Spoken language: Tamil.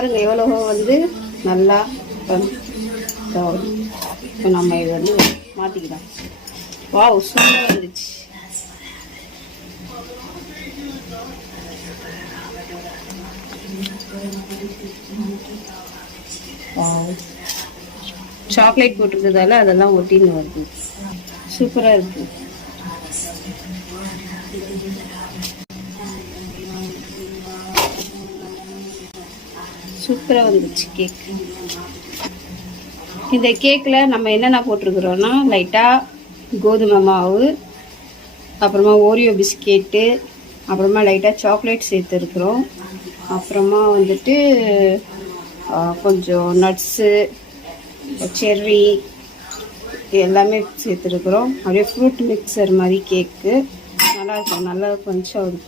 பாருங்கள் எவ்வளோ வந்து நல்லா இப்போ நம்ம இது வந்து மாற்றிக்கலாம். வாவ் சூப்பராக வந்துச்சு. சாக்லேட் போட்டிருந்ததால அதெல்லாம் ஒட்டின்னு வருது. சூப்பராக இருக்கு. சூப்பராக வந்துச்சு கேக். இந்த கேக்கில் நம்ம என்னென்ன போட்டிருக்கிறோன்னா லைட்டாக கோதுமை மாவு, அப்புறமா ஓரியோ பிஸ்கெட்டு, அப்புறமா லைட்டாக சாக்லேட் சேர்த்துருக்குறோம். அப்புறமா வந்துட்டு கொஞ்சம் நட்ஸு, செர்ரி எல்லாமே சேர்த்துருக்குறோம். அப்படியே ஃப்ரூட் மிக்சர் மாதிரி கேக்கு நல்லாயிருக்கும். நல்லா கொஞ்சம்